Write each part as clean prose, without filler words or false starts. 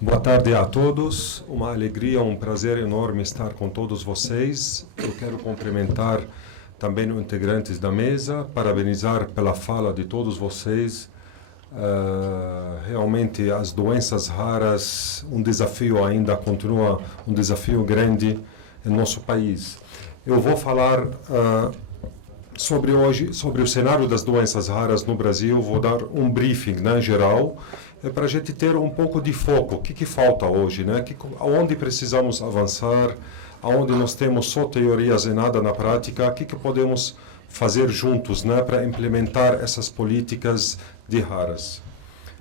Boa tarde a todos, uma alegria, um prazer enorme estar com todos vocês. Eu quero cumprimentar também os integrantes da mesa, parabenizar pela fala de todos vocês. Realmente as doenças raras, um desafio ainda continua, um desafio grande em nosso país. Eu vou falar sobre o cenário das doenças raras no Brasil, vou dar um briefing, né, geral, para a gente ter um pouco de foco. O que falta hoje, né? Aonde precisamos avançar, aonde nós temos só teorias e nada na prática, o que podemos fazer juntos, né, para implementar essas políticas de raras.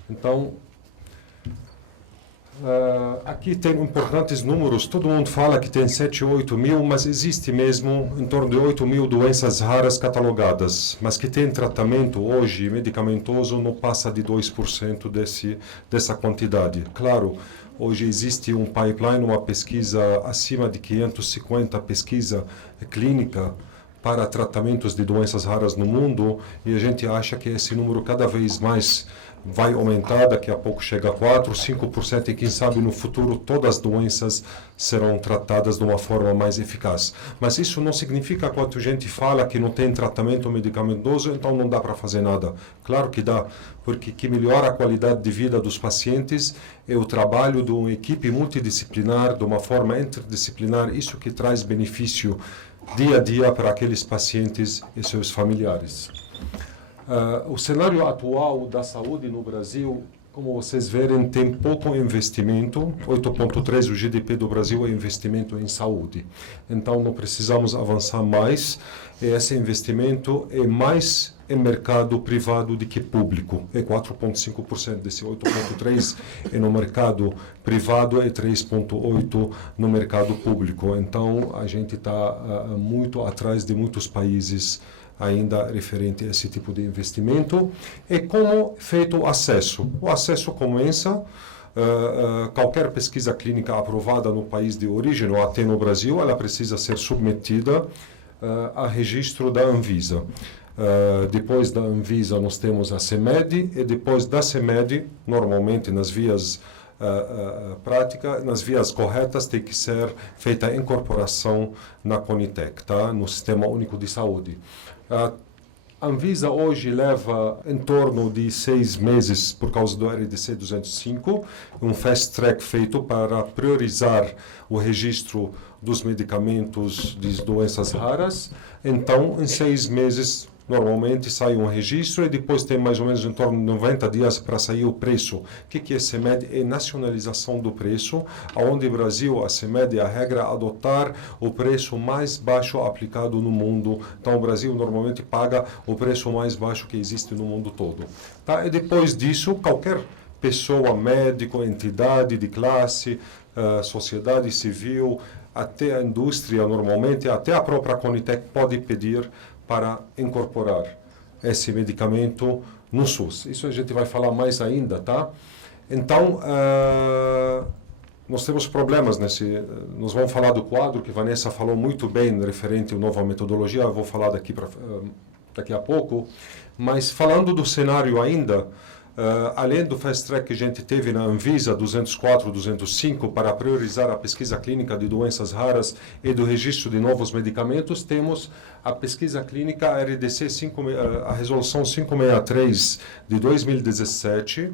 Então, aqui tem importantes números. Todo mundo fala que tem 7, 8 mil, mas existe mesmo em torno de 8 mil doenças raras catalogadas, mas que tem tratamento hoje medicamentoso não passa de 2% dessa quantidade. Claro, hoje existe um pipeline, uma pesquisa acima de 550 pesquisa clínica para tratamentos de doenças raras no mundo, e a gente acha que esse número cada vez mais vai aumentar, daqui a pouco chega a 4%, 5%, e quem sabe no futuro todas as doenças serão tratadas de uma forma mais eficaz. Mas isso não significa, quando a gente fala que não tem tratamento medicamentoso, então não dá para fazer nada. Claro que dá, porque que melhora a qualidade de vida dos pacientes é o trabalho de uma equipe multidisciplinar, de uma forma interdisciplinar, isso que traz benefício dia a dia para aqueles pacientes e seus familiares. O cenário atual da saúde no Brasil, como vocês verem, tem pouco investimento. 8,3% o GDP do Brasil é investimento em saúde. Então, não precisamos avançar mais. E esse investimento é mais em mercado privado do que público. É 4,5% desse 8,3% é no mercado privado e 3,8% no mercado público. Então, a gente está muito atrás de muitos países ainda referente a esse tipo de investimento. E como feito o acesso? O acesso começa, qualquer pesquisa clínica aprovada no país de origem, ou até no Brasil, ela precisa ser submetida a registro da Anvisa. Depois da Anvisa nós temos a CEMED, e depois da CEMED, normalmente nas vias prática, nas vias corretas, tem que ser feita a incorporação na Conitec, tá? No Sistema Único de Saúde. A Anvisa hoje leva em torno de 6 meses por causa do RDC 205, um fast track feito para priorizar o registro dos medicamentos de doenças raras. Então, em 6 meses, normalmente sai um registro e depois tem mais ou menos em torno de 90 dias para sair o preço. O que é CEMED? É nacionalização do preço, onde o Brasil, a CEMED, é a regra adotar o preço mais baixo aplicado no mundo. Então, o Brasil normalmente paga o preço mais baixo que existe no mundo todo. Tá? E depois disso, qualquer pessoa, médico, entidade de classe, sociedade civil, até a indústria, normalmente, até a própria Conitec pode pedir para incorporar esse medicamento no SUS. Isso a gente vai falar mais ainda, tá? Então, nós temos problemas nesse... Nós vamos falar do quadro, que Vanessa falou muito bem, referente à nova metodologia, eu vou falar daqui a pouco. Mas falando do cenário ainda, além do fast track que a gente teve na Anvisa 204, 205, para priorizar a pesquisa clínica de doenças raras e do registro de novos medicamentos, temos a pesquisa clínica RDC a resolução 563 de 2017.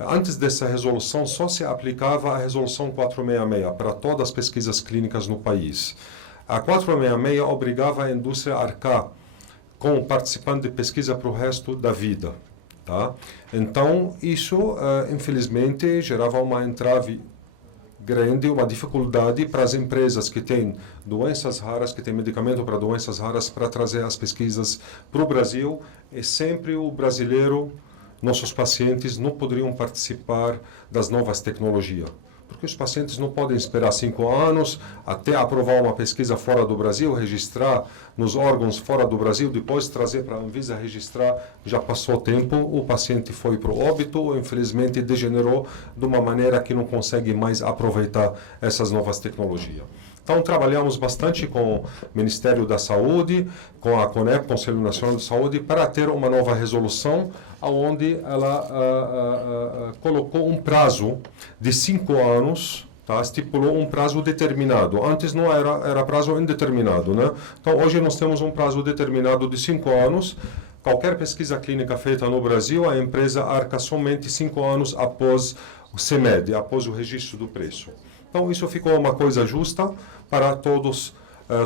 Antes dessa resolução, só se aplicava a resolução 466 para todas as pesquisas clínicas no país. A 466 obrigava a indústria a arcar com o participante de pesquisa para o resto da vida. Tá? Então, isso, infelizmente, gerava uma entrave grande, uma dificuldade para as empresas que têm doenças raras, que têm medicamento para doenças raras, para trazer as pesquisas para o Brasil. E sempre o brasileiro, nossos pacientes, não poderiam participar das novas tecnologias. Porque os pacientes não podem esperar 5 anos até aprovar uma pesquisa fora do Brasil, registrar nos órgãos fora do Brasil, depois trazer para a Anvisa registrar. Já passou tempo, o paciente foi para o óbito, ou infelizmente degenerou de uma maneira que não consegue mais aproveitar essas novas tecnologias. Então, trabalhamos bastante com o Ministério da Saúde, com a CONEP, Conselho Nacional de Saúde, para ter uma nova resolução, onde ela colocou um prazo de 5 anos, tá? Estipulou um prazo determinado. Antes não era prazo indeterminado, né? Então, hoje nós temos um prazo determinado de 5 anos. Qualquer pesquisa clínica feita no Brasil, a empresa arca somente 5 anos após o CMED, após o registro do preço. Então, isso ficou uma coisa justa para todos,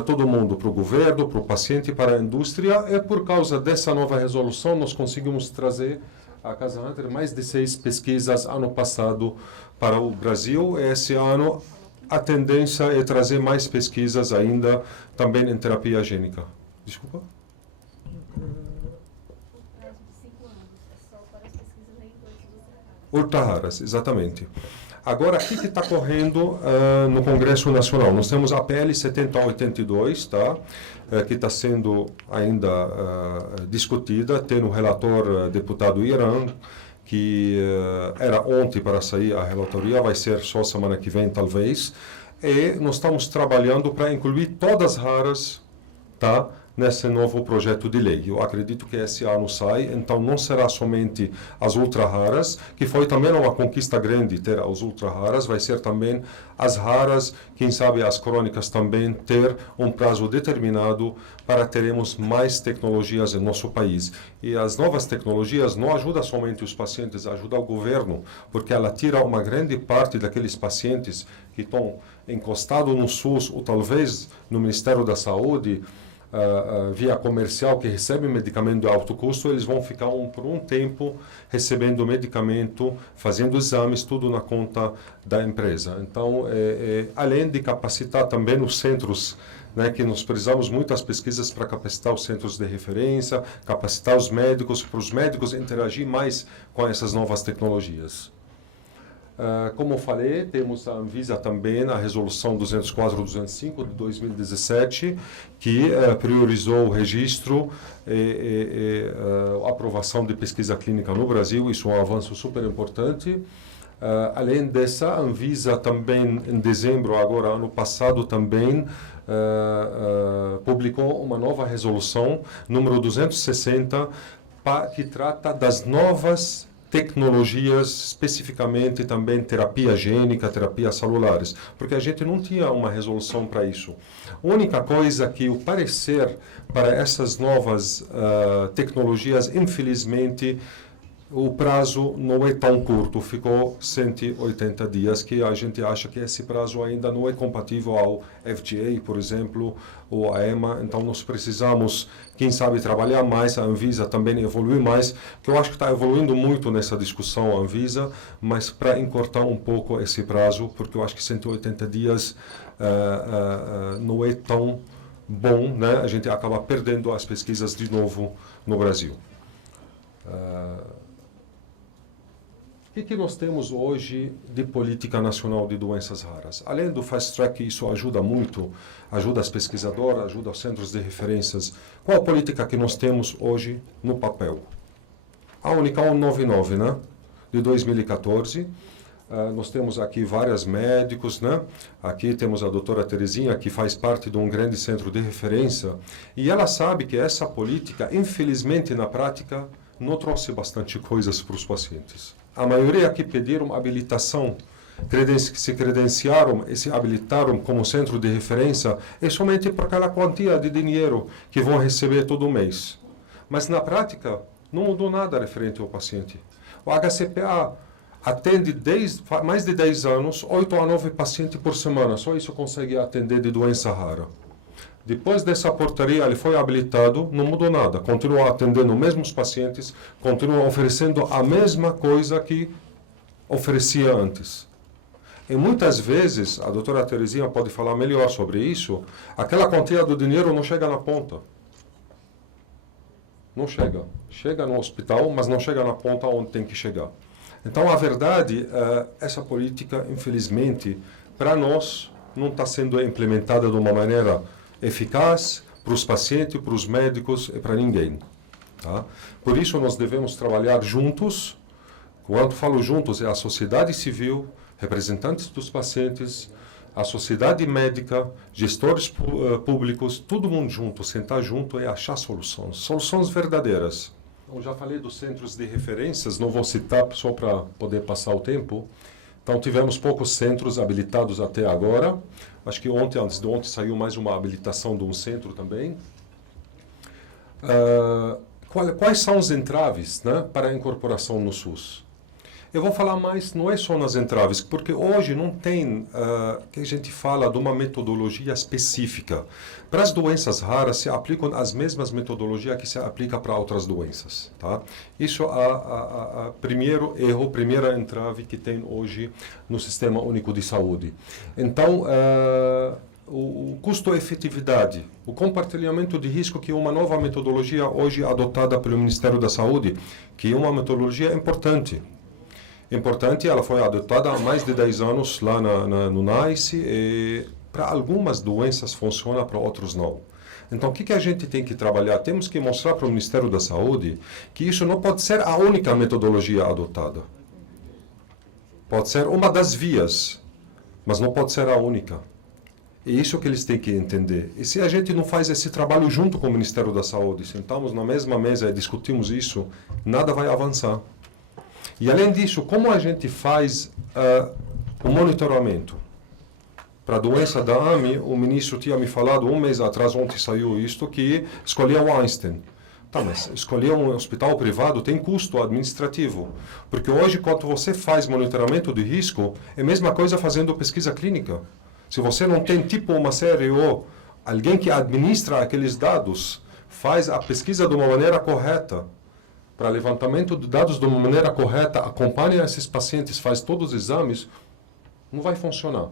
todo mundo, para o governo, para o paciente, para a indústria. E por causa dessa nova resolução, nós conseguimos trazer a Casa Hunter mais de 6 pesquisas ano passado para o Brasil. E esse ano, a tendência é trazer mais pesquisas ainda, também em terapia gênica. Desculpa? Ultra raras, exatamente. Agora, o que está correndo no Congresso Nacional? Nós temos a PL 7082, tá? Que está sendo ainda discutida. Tem o relator deputado Irã, que era ontem para sair a relatoria, vai ser só semana que vem, talvez. E nós estamos trabalhando para incluir todas as raras, tá? Nesse novo projeto de lei. Eu acredito que esse ano sai, então não será somente as ultra raras, que foi também uma conquista grande ter as ultra raras, vai ser também as raras, quem sabe as crônicas também, ter um prazo determinado para teremos mais tecnologias em nosso país. E as novas tecnologias não ajudam somente os pacientes, ajudam o governo, porque ela tira uma grande parte daqueles pacientes que estão encostados no SUS ou talvez no Ministério da Saúde, via comercial, que recebem medicamento de alto custo, eles vão ficar por um tempo recebendo medicamento, fazendo exames, tudo na conta da empresa. Então, além de capacitar também os centros, né, que nós precisamos muitas pesquisas para capacitar os centros de referência, capacitar os médicos, para os médicos interagir mais com essas novas tecnologias. Como eu falei, temos a Anvisa também, a Resolução 204/205 de 2017, que priorizou o registro e a aprovação de pesquisa clínica no Brasil. Isso é um avanço super importante. Além dessa, a Anvisa também, em dezembro, agora, ano passado, também publicou uma nova resolução, número 260, que trata das novas tecnologias, especificamente também terapia gênica, terapias celulares, porque a gente não tinha uma resolução para isso. A única coisa que o parecer para essas novas tecnologias, infelizmente, o prazo não é tão curto, ficou 180 dias, que a gente acha que esse prazo ainda não é compatível ao FDA, por exemplo, ou à EMA. Então, nós precisamos, quem sabe, trabalhar mais, a Anvisa também evoluir mais, que eu acho que está evoluindo muito nessa discussão, a Anvisa, mas para encurtar um pouco esse prazo, porque eu acho que 180 dias não é tão bom, né? A gente acaba perdendo as pesquisas de novo no Brasil. O que nós temos hoje de política nacional de doenças raras? Além do Fast Track, isso ajuda muito, ajuda as pesquisadoras, ajuda os centros de referências. Qual a política que nós temos hoje no papel? A Unicam 199, né? De 2014. Nós temos aqui vários médicos, né? Aqui temos a doutora Terezinha, que faz parte de um grande centro de referência. E ela sabe que essa política, infelizmente, na prática, não trouxe bastante coisas para os pacientes. A maioria que pediram habilitação, se credenciaram e se habilitaram como centro de referência, é somente por aquela quantia de dinheiro que vão receber todo mês. Mas, na prática, não mudou nada referente ao paciente. O HCPA atende mais de 10 anos, 8 a 9 pacientes por semana. Só isso consegue atender de doença rara. Depois dessa portaria, ele foi habilitado, não mudou nada. Continua atendendo os mesmos pacientes, continua oferecendo a mesma coisa que oferecia antes. E muitas vezes, a doutora Terezinha pode falar melhor sobre isso, aquela quantia do dinheiro não chega na ponta. Não chega. Chega no hospital, mas não chega na ponta onde tem que chegar. Então, a verdade, essa política, infelizmente, para nós, não está sendo implementada de uma maneira eficaz para os pacientes, para os médicos e para ninguém. Tá? Por isso, nós devemos trabalhar juntos. Quando falo juntos, é a sociedade civil, representantes dos pacientes, a sociedade médica, gestores públicos, todo mundo junto, sentar junto e achar soluções verdadeiras. Eu já falei dos centros de referências, não vou citar só para poder passar o tempo. Então, tivemos poucos centros habilitados até agora. Acho que antes de ontem, saiu mais uma habilitação de um centro também. Quais são os entraves, né, para a incorporação no SUS? Eu vou falar mais, não é só nas entraves, porque hoje não tem, que a gente fala de uma metodologia específica. Para as doenças raras se aplicam as mesmas metodologias que se aplica para outras doenças. Tá? Isso é o primeiro erro, primeira entrave que tem hoje no Sistema Único de Saúde. Então, o custo-efetividade, o compartilhamento de risco, que é uma nova metodologia hoje adotada pelo Ministério da Saúde, que é uma metodologia importante. Ela foi adotada há mais de 10 anos lá no NICE, e para algumas doenças funciona, para outros não. Então, o que a gente tem que trabalhar? Temos que mostrar para o Ministério da Saúde que isso não pode ser a única metodologia adotada. Pode ser uma das vias, mas não pode ser a única. É isso que eles têm que entender. E se a gente não faz esse trabalho junto com o Ministério da Saúde, sentamos na mesma mesa e discutimos isso, nada vai avançar. E, além disso, como a gente faz o monitoramento? Para a doença da AMI, o ministro tinha me falado um mês atrás, ontem saiu isto, que escolheu o Einstein. Tá, mas escolher um hospital privado tem custo administrativo. Porque hoje, quando você faz monitoramento de risco, é a mesma coisa fazendo pesquisa clínica. Se você não tem tipo uma série ou alguém que administra aqueles dados, faz a pesquisa de uma maneira correta, para levantamento de dados de uma maneira correta, acompanha esses pacientes, faz todos os exames, não vai funcionar.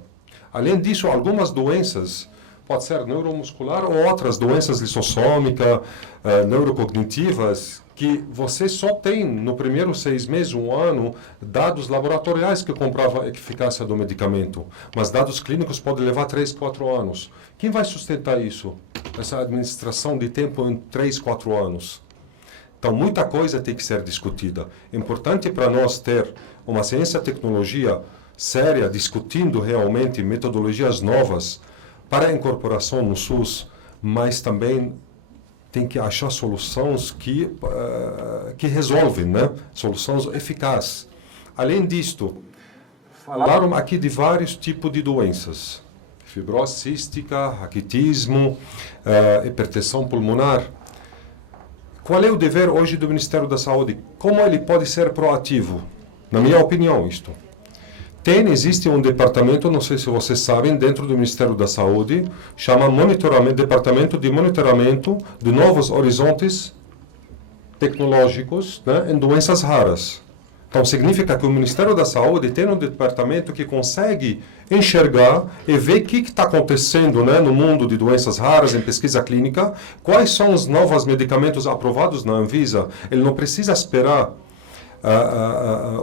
Além disso, algumas doenças, pode ser neuromuscular ou outras doenças lissossômicas, neurocognitivas, que você só tem no primeiro 6 meses, 1 ano, dados laboratoriais que comprovam a eficácia do medicamento. Mas dados clínicos podem levar 3, 4 anos. Quem vai sustentar isso? Essa administração de tempo em 3, 4 anos. Então, muita coisa tem que ser discutida. É importante para nós ter uma ciência e tecnologia séria, discutindo realmente metodologias novas para a incorporação no SUS, mas também tem que achar soluções que resolvem, né? Soluções eficazes. Além disto, falaram aqui de vários tipos de doenças. Fibrose cística, raquitismo, hipertensão pulmonar. Qual é o dever hoje do Ministério da Saúde? Como ele pode ser proativo? Na minha opinião, isto. Existe um departamento, não sei se vocês sabem, dentro do Ministério da Saúde, chama Departamento de Monitoramento de Novos Horizontes Tecnológicos, né, em doenças raras. Então, significa que o Ministério da Saúde tem um departamento que consegue enxergar e ver o que está acontecendo, né, no mundo de doenças raras, em pesquisa clínica, quais são os novos medicamentos aprovados na Anvisa. Ele não precisa esperar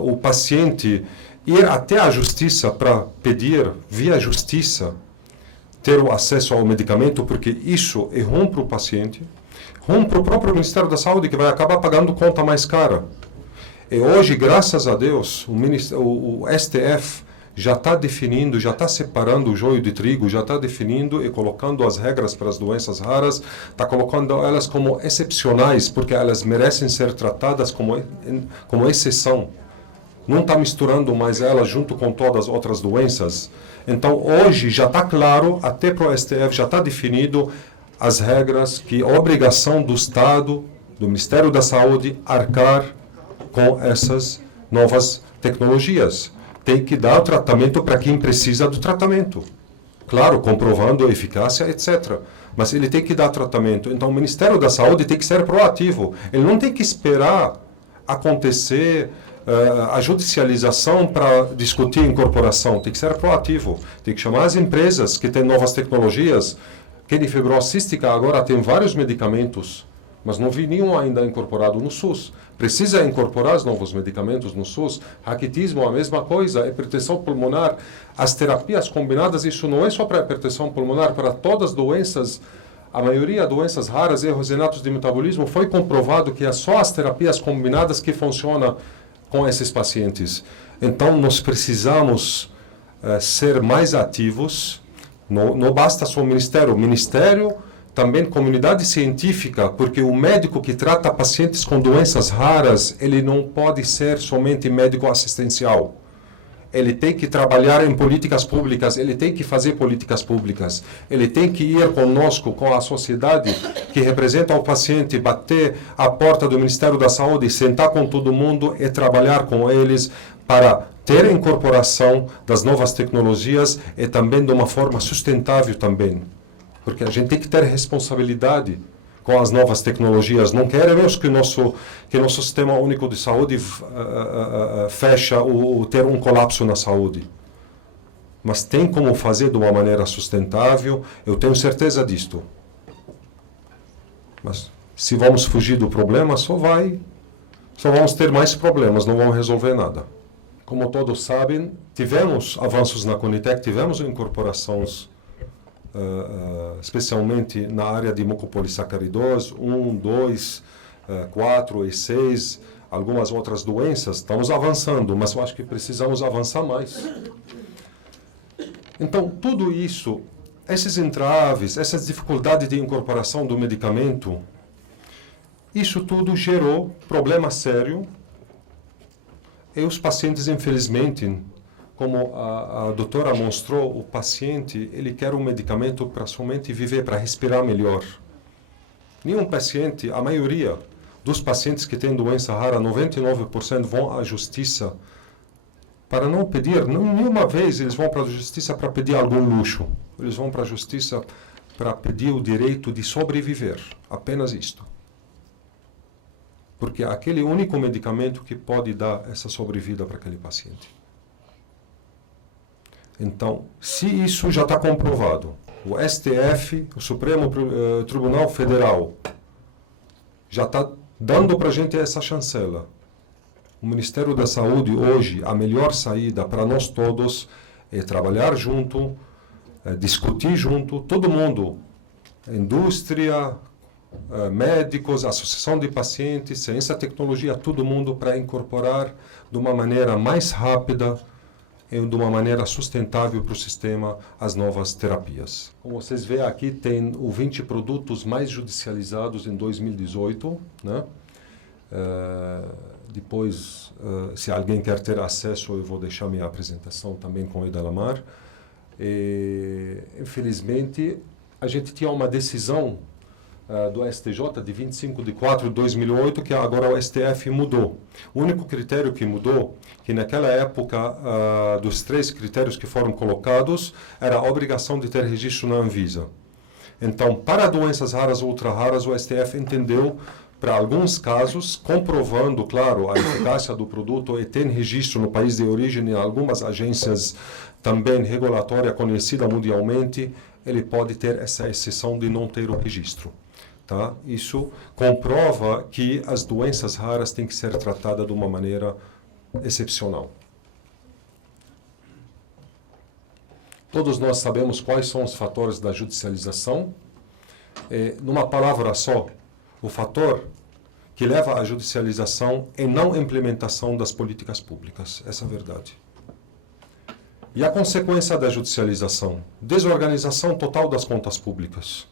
o paciente ir até a justiça para pedir, via justiça, ter o acesso ao medicamento, porque isso é ruim para o paciente, ruim para o próprio Ministério da Saúde, que vai acabar pagando conta mais cara. E hoje, graças a Deus, o STF já está definindo, já está separando o joio de trigo, já está definindo e colocando as regras para as doenças raras, está colocando elas como excepcionais, porque elas merecem ser tratadas como exceção. Não está misturando mais elas junto com todas as outras doenças. Então, hoje já está claro, até para o STF já está definido as regras, que a obrigação do Estado, do Ministério da Saúde, arcar com essas novas tecnologias. Tem que dar tratamento para quem precisa do tratamento. Claro, comprovando a eficácia, etc. Mas ele tem que dar tratamento. Então, o Ministério da Saúde tem que ser proativo. Ele não tem que esperar acontecer a judicialização para discutir incorporação. Tem que ser proativo. Tem que chamar as empresas que têm novas tecnologias. Quem de fibrose cística agora tem vários medicamentos, mas não vi nenhum ainda incorporado no SUS. Precisa incorporar os novos medicamentos no SUS. Raquitismo, a mesma coisa. Hipertensão pulmonar. As terapias combinadas, isso não é só para hipertensão pulmonar, para todas as doenças. A maioria das doenças raras, erros inatos de metabolismo, foi comprovado que é só as terapias combinadas que funcionam com esses pacientes. Então, nós precisamos ser mais ativos. Não basta só o Ministério, também comunidade científica, porque o médico que trata pacientes com doenças raras, ele não pode ser somente médico assistencial. Ele tem que trabalhar em políticas públicas, ele tem que fazer políticas públicas, ele tem que ir conosco, com a sociedade que representa o paciente, bater a porta do Ministério da Saúde, sentar com todo mundo e trabalhar com eles para ter incorporação das novas tecnologias e também de uma forma sustentável também. Porque a gente tem que ter responsabilidade com as novas tecnologias. Não queremos que nosso sistema único de saúde fecha ou ter um colapso na saúde. Mas tem como fazer de uma maneira sustentável, eu tenho certeza disto. Mas se vamos fugir do problema, só vamos ter mais problemas, não vamos resolver nada. Como todos sabem, tivemos avanços na Conitec, tivemos incorporações especialmente na área de mucopolissacaridose, 1, 2, 4 e 6, algumas outras doenças. Estamos avançando, mas eu acho que precisamos avançar mais. Então, tudo isso, esses entraves, essas dificuldades de incorporação do medicamento, isso tudo gerou problema sério. E os pacientes, infelizmente, como a doutora mostrou, o paciente, ele quer um medicamento para somente viver, para respirar melhor. Nenhum paciente, a maioria dos pacientes que têm doença rara, 99% vão à justiça para não pedir, nenhuma vez eles vão para a justiça para pedir algum luxo. Eles vão para a justiça para pedir o direito de sobreviver, apenas isto. Porque é aquele único medicamento que pode dar essa sobrevida para aquele paciente. Então, se isso já está comprovado, o STF, o Supremo Tribunal Federal, já está dando para a gente essa chancela. O Ministério da Saúde, hoje, a melhor saída para nós todos é trabalhar junto, discutir junto, todo mundo, indústria, médicos, associação de pacientes, ciência e tecnologia, todo mundo para incorporar de uma maneira mais rápida e de uma maneira sustentável para o sistema as novas terapias. Como vocês veem aqui, tem os 20 produtos mais judicializados em 2018. Né? Depois, se alguém quer ter acesso, eu vou deixar minha apresentação também com o Idalamar. Infelizmente, a gente tinha uma decisão do STJ de 25/4/2008, que agora o STF mudou. O único critério que mudou, que naquela época, dos 3 critérios que foram colocados, era a obrigação de ter registro na Anvisa. Então, para doenças raras ou ultra-raras, o STF entendeu, para alguns casos, comprovando, claro, a eficácia do produto e tem registro no país de origem em algumas agências também regulatórias conhecidas mundialmente, ele pode ter essa exceção de não ter o registro. Tá? Isso comprova que as doenças raras têm que ser tratadas de uma maneira excepcional. Todos nós sabemos quais são os fatores da judicialização. Numa palavra só, o fator que leva à judicialização é não implementação das políticas públicas. Essa é a verdade. E a consequência da judicialização? Desorganização total das contas públicas.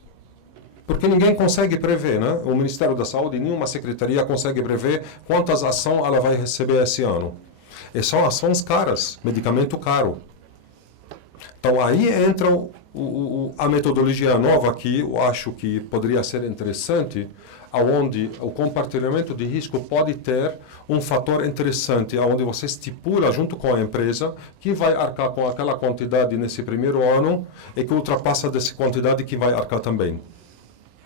Porque ninguém consegue prever, né? O Ministério da Saúde, nenhuma secretaria consegue prever quantas ações ela vai receber esse ano. E são ações caras, medicamento caro. Então, aí entra a metodologia nova que eu acho que poderia ser interessante, onde o compartilhamento de risco pode ter um fator interessante, onde você estipula junto com a empresa que vai arcar com aquela quantidade nesse primeiro ano e que ultrapassa dessa quantidade que vai arcar também.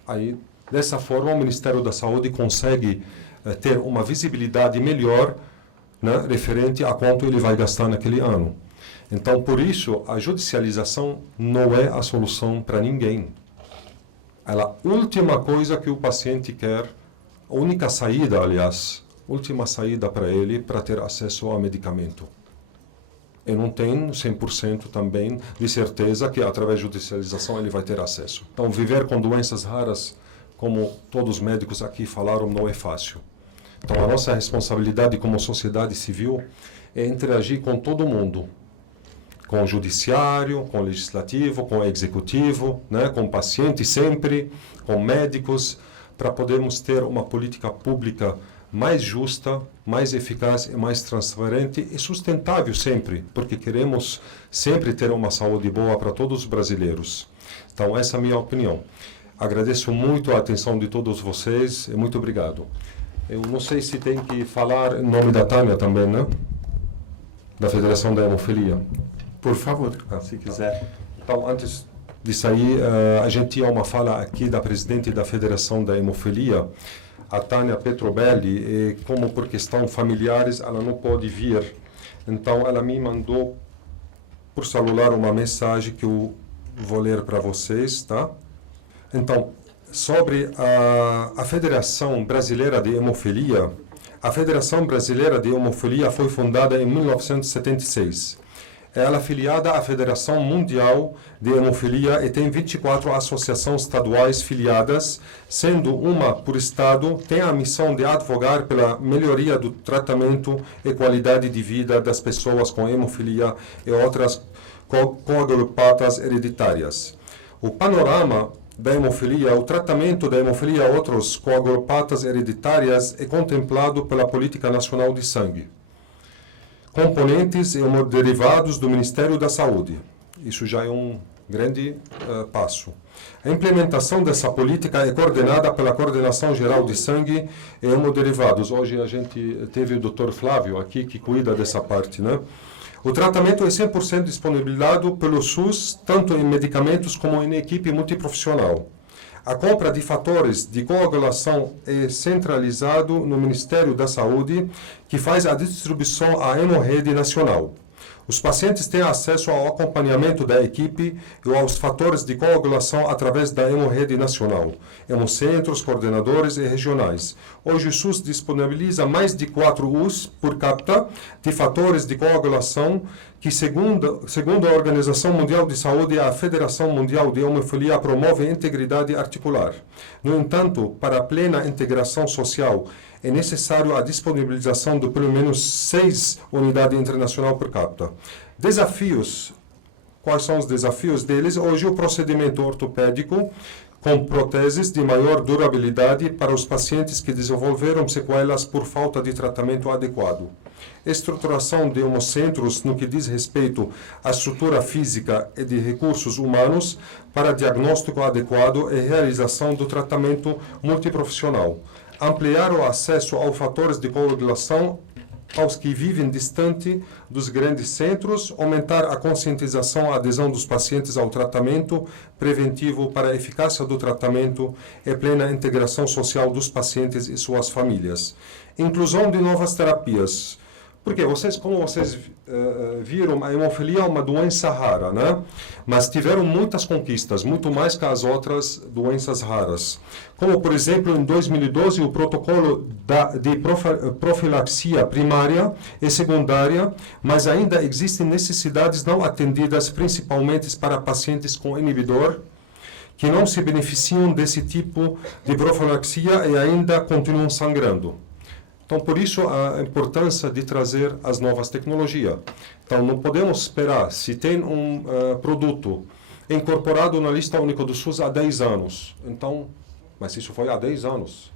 Aí, dessa forma, o Ministério da Saúde consegue ter uma visibilidade melhor, né, referente a quanto ele vai gastar naquele ano. Então, por isso, a judicialização não é a solução para ninguém. Ela é a última coisa que o paciente quer, a única saída, aliás, última saída para ele para ter acesso ao medicamento. E não tem 100% também de certeza que através da judicialização ele vai ter acesso. Então, viver com doenças raras, como todos os médicos aqui falaram, não é fácil. Então, a nossa responsabilidade como sociedade civil é interagir com todo mundo. com o judiciário, com o legislativo, com o executivo, né, com o paciente sempre, com médicos, para podermos ter uma política pública mais justa, mais eficaz e mais transparente e sustentável sempre, porque queremos sempre ter uma saúde boa para todos os brasileiros. Então, essa é a minha opinião. Agradeço muito a atenção de todos vocês e muito obrigado. Eu não sei se tem que falar em nome da Tânia também, né? Da Federação da Hemofilia. Por favor, se quiser. Então, antes de sair, a gente tinha uma fala aqui da presidente da Federação da Hemofilia, a Tânia Petrobelli, e como por questão familiares ela não pode vir. Então, ela me mandou por celular uma mensagem que eu vou ler para vocês, tá? Então, sobre a Federação Brasileira de Hemofilia, a Federação Brasileira de Hemofilia foi fundada em 1976. Ela é afiliada à Federação Mundial de Hemofilia e tem 24 associações estaduais filiadas, sendo uma por estado, tem a missão de advogar pela melhoria do tratamento e qualidade de vida das pessoas com hemofilia e outras coagulopatas hereditárias. O panorama da hemofilia, o tratamento da hemofilia e outras coagulopatas hereditárias é contemplado pela Política Nacional de Sangue. Componentes e hemoderivados do Ministério da Saúde. Isso já é um grande passo. A implementação dessa política é coordenada pela Coordenação Geral de Sangue e Hemoderivados. Hoje a gente teve o Dr. Flávio aqui que cuida dessa parte, né? O tratamento é 100% disponibilizado pelo SUS, tanto em medicamentos como em equipe multiprofissional. A compra de fatores de coagulação é centralizado no Ministério da Saúde, que faz a distribuição à Hemorrede Nacional. Os pacientes têm acesso ao acompanhamento da equipe e aos fatores de coagulação através da Hemorrede Nacional, hemocentros, coordenadores e regionais. Hoje o SUS disponibiliza mais de 4 US por capita de fatores de coagulação que, segundo a Organização Mundial de Saúde e a Federação Mundial de Hemofilia, promove a integridade articular. No entanto, para a plena integração social, é necessário a disponibilização de pelo menos 6 unidades internacionais por capita. Desafios. Quais são os desafios deles? Hoje, o procedimento ortopédico com próteses de maior durabilidade para os pacientes que desenvolveram sequelas por falta de tratamento adequado. Estruturação de hemocentros no que diz respeito à estrutura física e de recursos humanos para diagnóstico adequado e realização do tratamento multiprofissional. Ampliar o acesso aos fatores de coagulação aos que vivem distante dos grandes centros, aumentar a conscientização e a adesão dos pacientes ao tratamento preventivo para a eficácia do tratamento e plena integração social dos pacientes e suas famílias. Inclusão de novas terapias. Porque como vocês viram, a hemofilia é uma doença rara, né? Mas tiveram muitas conquistas, muito mais que as outras doenças raras. Como, por exemplo, em 2012, o protocolo de profilaxia primária e secundária, mas ainda existem necessidades não atendidas, principalmente para pacientes com inibidor, que não se beneficiam desse tipo de profilaxia e ainda continuam sangrando. Então, por isso, a importância de trazer as novas tecnologias. Então, não podemos esperar. Se tem um produto incorporado na lista única do SUS há 10 anos, então, mas isso foi há 10 anos.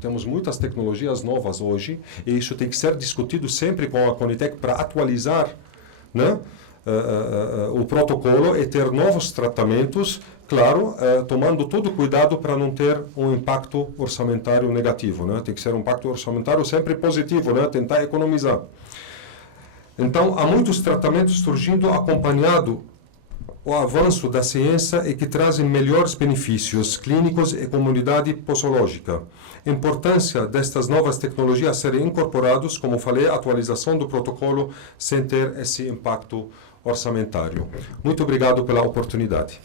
Temos muitas tecnologias novas hoje, e isso tem que ser discutido sempre com a Conitec para atualizar, né, o protocolo e ter novos tratamentos, claro, tomando todo cuidado para não ter um impacto orçamentário negativo, né? Tem que ser um impacto orçamentário sempre positivo, né? Tentar economizar. Então, há muitos tratamentos surgindo acompanhado o avanço da ciência e que trazem melhores benefícios clínicos e comunidade possológica. A importância destas novas tecnologias serem incorporadas, como falei, a atualização do protocolo sem ter esse impacto orçamentário. Muito obrigado pela oportunidade.